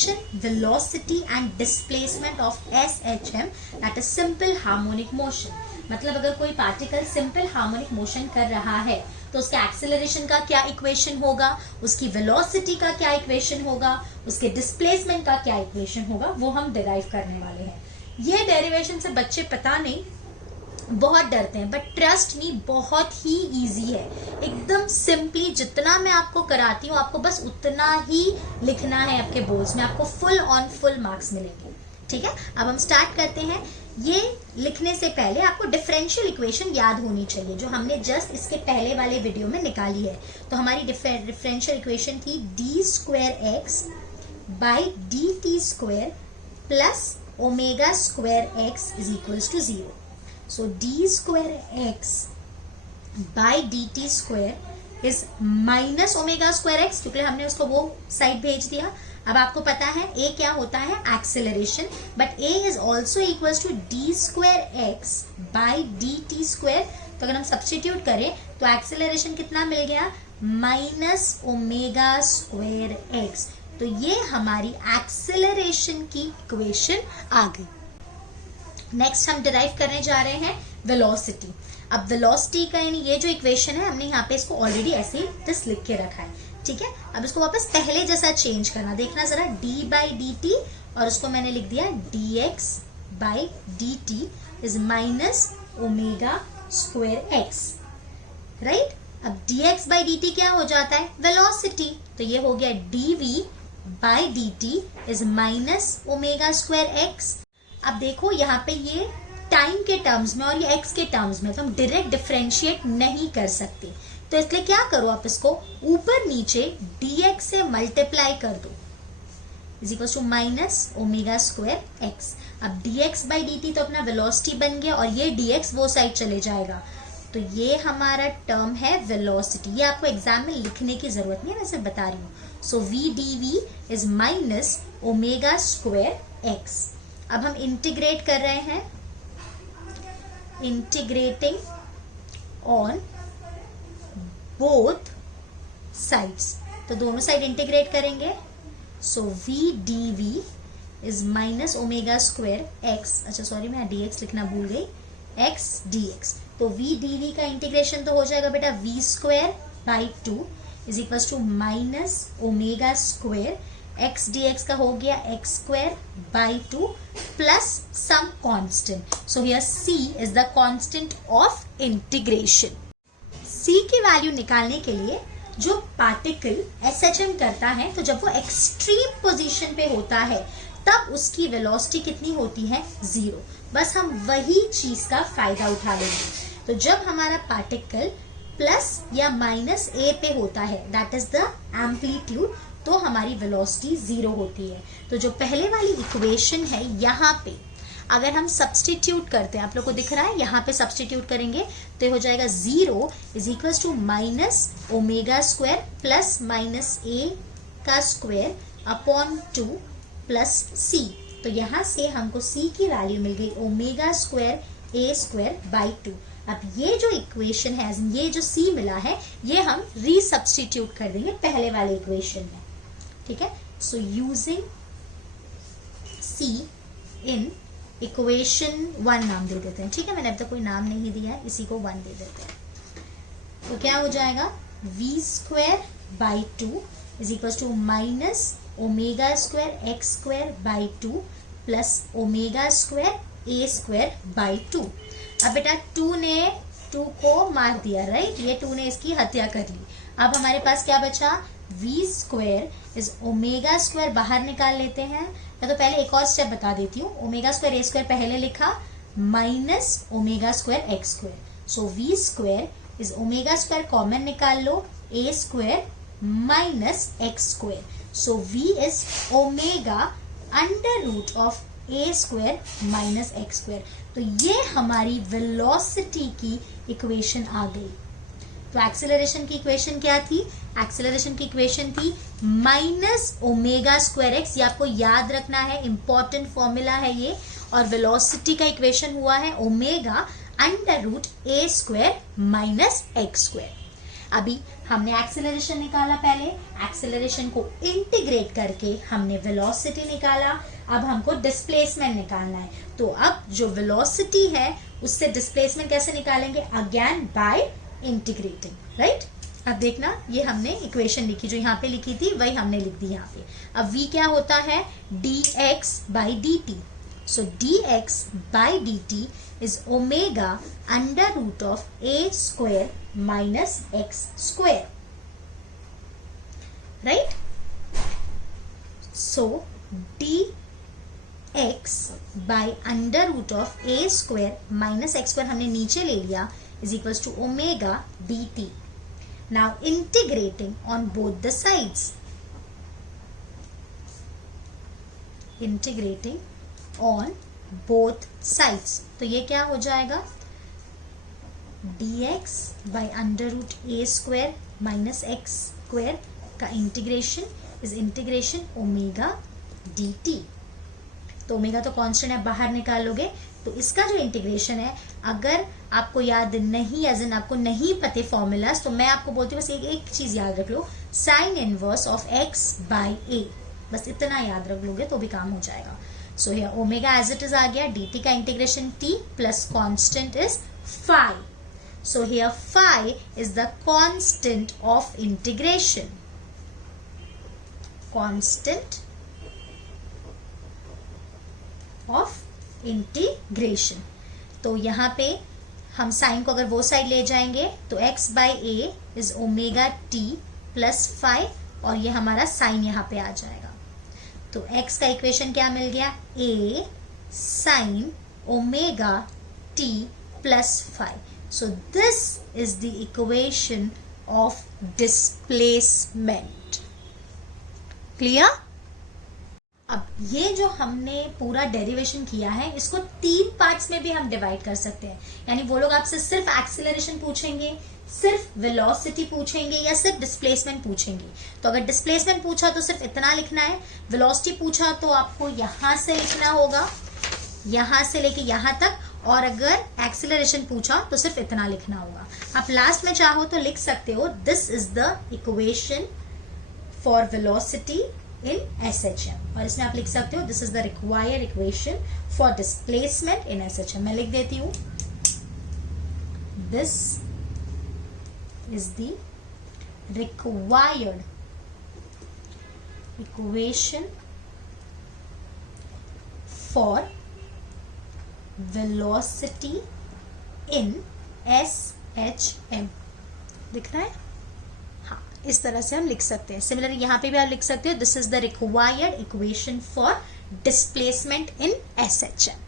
acceleration, velocity and displacement of SHM, that is simple harmonic motion. मतलब अगर कोई particle simple harmonic motion कर रहा है तो उसका एक्सेलरेशन का क्या इक्वेशन होगा, उसकी वेलोसिटी का क्या इक्वेशन होगा, उसके डिस्प्लेसमेंट का क्या इक्वेशन होगा, वो हम डिराइव करने वाले हैं. ये डेरिवेशन से बच्चे पता नहीं बहुत डरते हैं, बट ट्रस्ट मी बहुत ही इजी है, एकदम सिंपली. जितना मैं आपको कराती हूँ आपको बस उतना ही लिखना है आपके बोर्ड्स में, आपको फुल ऑन फुल मार्क्स मिलेंगे. ठीक है, अब हम स्टार्ट करते हैं. ये लिखने से पहले आपको डिफरेंशियल इक्वेशन याद होनी चाहिए जो हमने जस्ट इसके पहले वाले वीडियो में निकाली है. तो हमारी डिफरेंशियल इक्वेशन थी d square x by d t square plus omega square x is equals to 0. So d square x by dt square is minus omega square x, क्योंकि हमने उसको वो साइड भेज दिया. अब आपको पता है a क्या होता है, acceleration, but a is also equals to d square x by dt square. तो अगर हम सब्स्टिट्यूट करें तो एक्सेलरेशन कितना मिल गया, माइनस ओमेगा स्क्वायर एक्स. तो ये हमारी एक्सेलरेशन की इक्वेशन आ गई. नेक्स्ट हम डिराइव करने जा रहे हैं वेलोसिटी. अब वेलोसिटी का यानी ये जो इक्वेशन है हमने यहाँ पे इसको ऑलरेडी ऐसे ही जस्ट लिख के रखा है. ठीक है, अब इसको वापस पहले जैसा चेंज करना. देखना जरा, d बाई डी टी और उसको मैंने लिख दिया dx by d T is minus omega square x. Right, अब dx बाई डी टी क्या हो जाता है, वेलोसिटी. तो ये हो गया dv by d T is minus omega square x. अब देखो यहाँ पे ये टाइम के टर्म्स में और ये x के टर्म्स में, तो हम डायरेक्ट डिफरेंशिएट नहीं कर सकते. तो इसलिए क्या करो, आप इसको ऊपर नीचे dx से मल्टीप्लाई कर दो is equal to minus omega square x. अब dx बाई डी टी तो अपना वेलोसिटी बन गया और ये dx वो साइड चले जाएगा. तो ये हमारा टर्म है वेलोसिटी. ये आपको एग्जाम में लिखने की जरूरत नहीं है, मैं सिर्फ बता रही हूँ. सो v dv is minus omega square x. अब हम इंटीग्रेट कर रहे हैं, इंटीग्रेटिंग ऑन बोथ साइड्स. तो दोनों साइड इंटीग्रेट करेंगे. सो v dv is minus omega square x. अच्छा सॉरी, मैं dx लिखना भूल गई, x dx. तो v dv का इंटीग्रेशन तो हो जाएगा बेटा v square by 2 is equal to minus omega square x dx का हो गया x square by 2 plus some constant. So here c is the constant of integration. c की वैल्यू निकालने के लिए जो पार्टिकल SHM करता है, तो जब वो एक्सट्रीम पोजीशन पे होता है तब उसकी वेलोसिटी कितनी होती है, 0. बस हम वही चीज का फायदा उठा लेंगे. तो जब हमारा पार्टिकल प्लस या माइनस a पे होता है, दैट इज द एम्पलीट्यूड, तो हमारी वेलोसिटी 0 होती है. तो जो पहले वाली इक्वेशन है यहाँ पे अगर हम सब्स्टिट्यूट करते हैं, आप लोग को दिख रहा है, यहाँ पे सब्स्टिट्यूट करेंगे तो ये हो जाएगा 0 is equal to minus omega square plus minus a का स्क्वायर अपॉन 2 प्लस c. तो यहाँ से हमको c की वैल्यू मिल गई omega square a square by 2. अब ये जो इक्वेशन है, ये जो c मिला है, ये हम रीसब्स्टिट्यूट कर देंगे पहले वाले इक्वेशन में. ठीक है, so using c in equation 1 नाम दे देते हैं. ठीक है, मैंने अब तक कोई नाम नहीं दिया है, इसी को 1 दे देते हैं. तो क्या हो जाएगा, v square by 2 is equal to minus omega square x square by 2 plus omega square a square by 2. अब बेटा 2 ने 2 को मार दिया, राइट, ये 2 ने इसकी हत्या कर ली. अब हमारे पास क्या बचा, v square is omega square बाहर निकाल लेते हैं. मैं तो पहले एक और स्टेप बता देती हूँ. ओमेगा स्क्वायर a स्क्वायर पहले लिखा minus omega square x square. So v square is omega square common निकाल लो, a square minus x square. So v is omega under root of a square minus x square. तो ये हमारी velocity की equation आ गई. तो acceleration की equation क्या थी, एक्सेलरेशन की इक्वेशन थी माइनस ओमेगा स्क्वायर एक्स. ये आपको याद रखना है, इंपॉर्टेंट फॉर्मूला है ये. और वेलोसिटी का इक्वेशन हुआ है omega under root a square minus x square. अभी हमने एक्सेलरेशन निकाला, पहले एक्सेलरेशन को इंटीग्रेट करके हमने वेलोसिटी निकाला, अब हमको डिस्प्लेसमेंट निकालना है। तो अब जो वेलोसिटी है उससे डिस्प्लेसमेंट कैसे निकालेंगे, अगेन बाय इंटीग्रेटिंग, राइट। अब देखना, ये हमने इक्वेशन लिखी, जो यहाँ पे लिखी थी वही हमने लिख दी यहाँ पे। अब v क्या होता है, dx by dt। So dx by dt is omega under root of a square minus x square, right? So dx by under root of a square minus x square हमने नीचे ले लिया is equals to omega dt. Now integrating on both the sides. Integrating on both sides. तो ये क्या हो जाएगा, dx by under root a square minus x square का integration is integration omega dt. तो ओमेगा तो कांस्टेंट है, बाहर निकालोगे तो इसका जो इंटीग्रेशन है, अगर आपको याद नहीं, एज इन आपको नहीं पते फॉर्मूलाज, तो मैं आपको बोलती हूँ बस एक चीज याद रख लो, sine inverse of x by a, बस इतना याद रख लोगे तो भी काम हो जाएगा। So here omega as it is आ गया, dt का integration t plus constant is phi. So here phi is the constant of integration, constant of integration. तो यहाँ पे हम साइन को अगर वो साइड ले जाएंगे तो x by A is omega T plus five, और ये हमारा साइन यहाँ पे आ जाएगा। तो x का इक्वेशन क्या मिल गया, a sine omega T plus five. So this is the equation of displacement. Clear? अब ये जो हमने पूरा डेरिवेशन किया है, इसको 3 पार्ट्स में भी हम डिवाइड कर सकते हैं। यानी वो लोग आपसे सिर्फ एक्सीलरेशन पूछेंगे, सिर्फ वेलोसिटी पूछेंगे, या सिर्फ डिस्प्लेसमेंट पूछेंगे। तो अगर डिस्प्लेसमेंट पूछा तो सिर्फ इतना लिखना है, वेलोसिटी पूछा तो आपको यहां से लिखना होगा, यहां से लेके यहां तक, और अगर एक्सीलरेशन पूछा तो सिर्फ इतना लिखना होगा। आप लास्ट में चाहो तो लिख सकते हो, this is the equation for velocity in SHM, और इसमें आप लिख सकते हो this is the required equation for displacement in SHM। मैं लिख देती हूं, this is the required equation for velocity in SHM। दिख रहा है? इस तरह से हम लिख सकते हैं। सिमिलरली यहाँ पे भी आप लिख सकते हो, this is the required equation for displacement in SHM।